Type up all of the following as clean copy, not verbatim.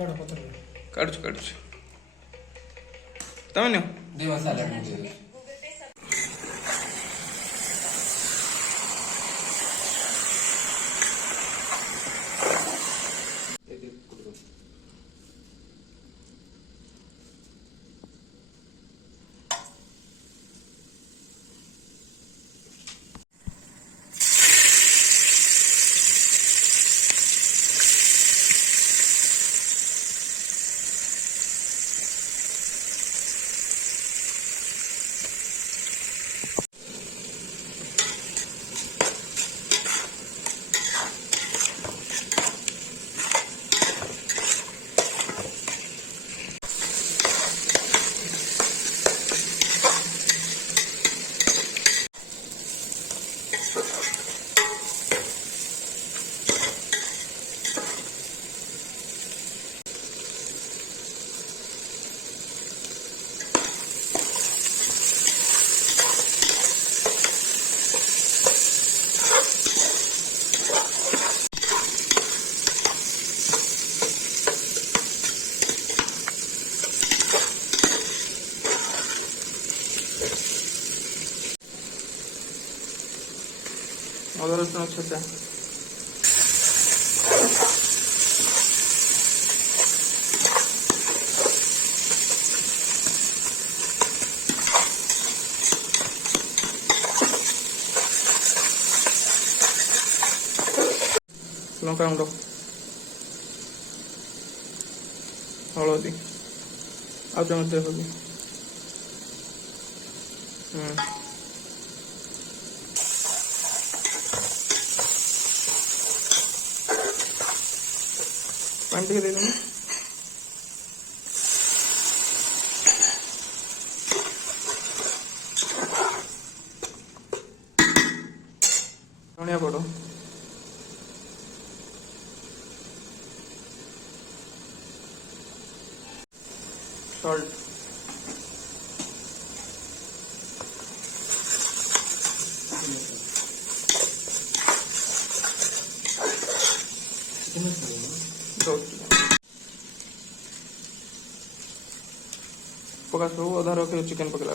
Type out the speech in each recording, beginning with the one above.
काढूच काढूच तमें न्यो दे मसाला मुझे अदर रसुण छेचा लंका गुंड हलदी आ चमच हलदी पानी टे दे दूँगी धनिया पाउडर सॉल्ट पका सब अधा रखे चिकन पकड़ा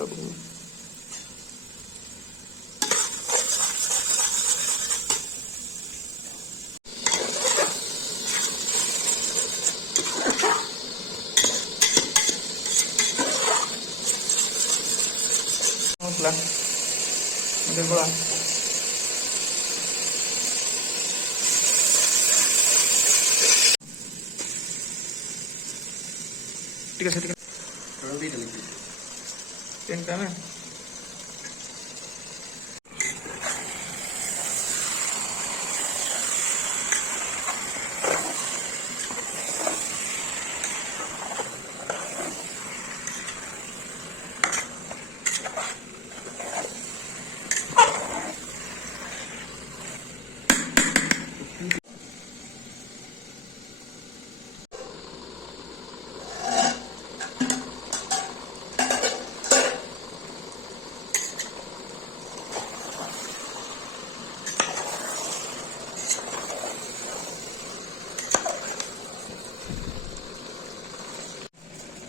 मसला बड़ा ठीक है तीनटा में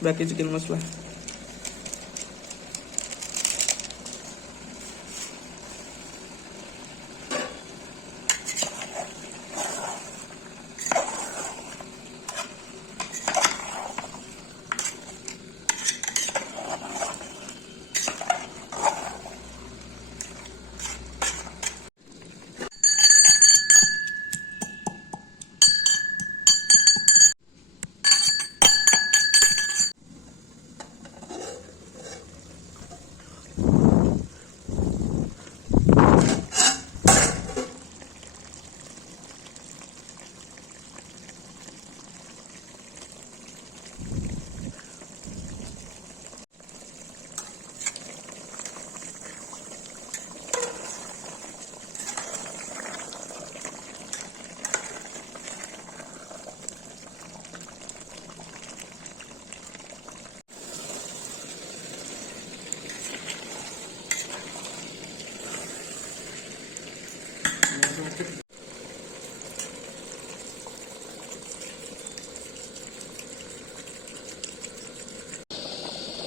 बाकी चिकन मसला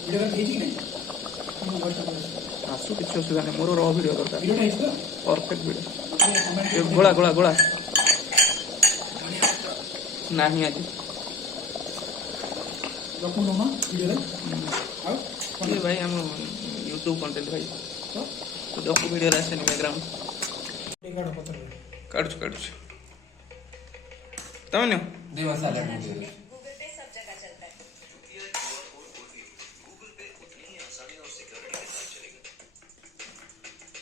वीडियो कर भेजी नहीं हम व्हाट्सएप पे आसु किसी असुविधा नहीं मोर र वीडियो दरकार वीडियो नहीं तो परफेक्ट वीडियो कमेंट गोला गोला गोला नहीं आज रखो नो वीडियो रे आओ ये भाई हम यूट्यूब कंटेंट भाई तो डॉक्यू वीडियो आसे नहीं बैकग्राउंड टिकट पत्र काढछु तमे न दे मसाला दे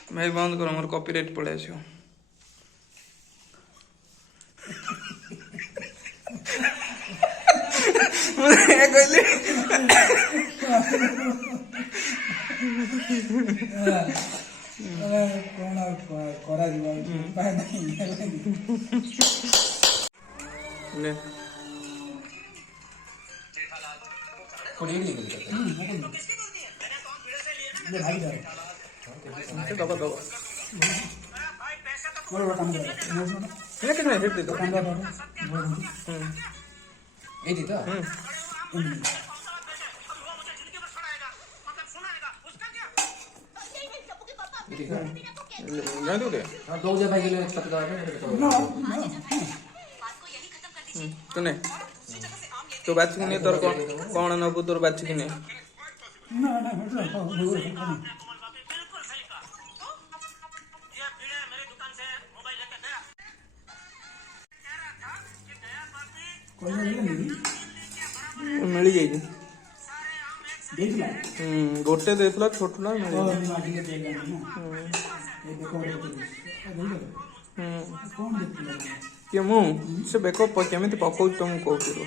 भाई बंद करो मोर कॉपीराइट पड़े आसो कहली कौन करा जीवा उपाय नहीं ले कोड़ी नहीं करते ये भाई जा से दबा दबा और काम कर ये कितना हिट दे दो काम कर ए दी तो जाने दो दे हां दो जगह भाई के लिए पता दवा नो तूने तो बाची नहीं तोर कौन नबु तोर बाची कि नहीं ना ना कोई नहीं मिल गई देख ला गोटे देथला छोटला मिल और माटी के तेल ना ये देखो ये कौन देखला कि मु से बेको केमिति पकाउ तुम कहू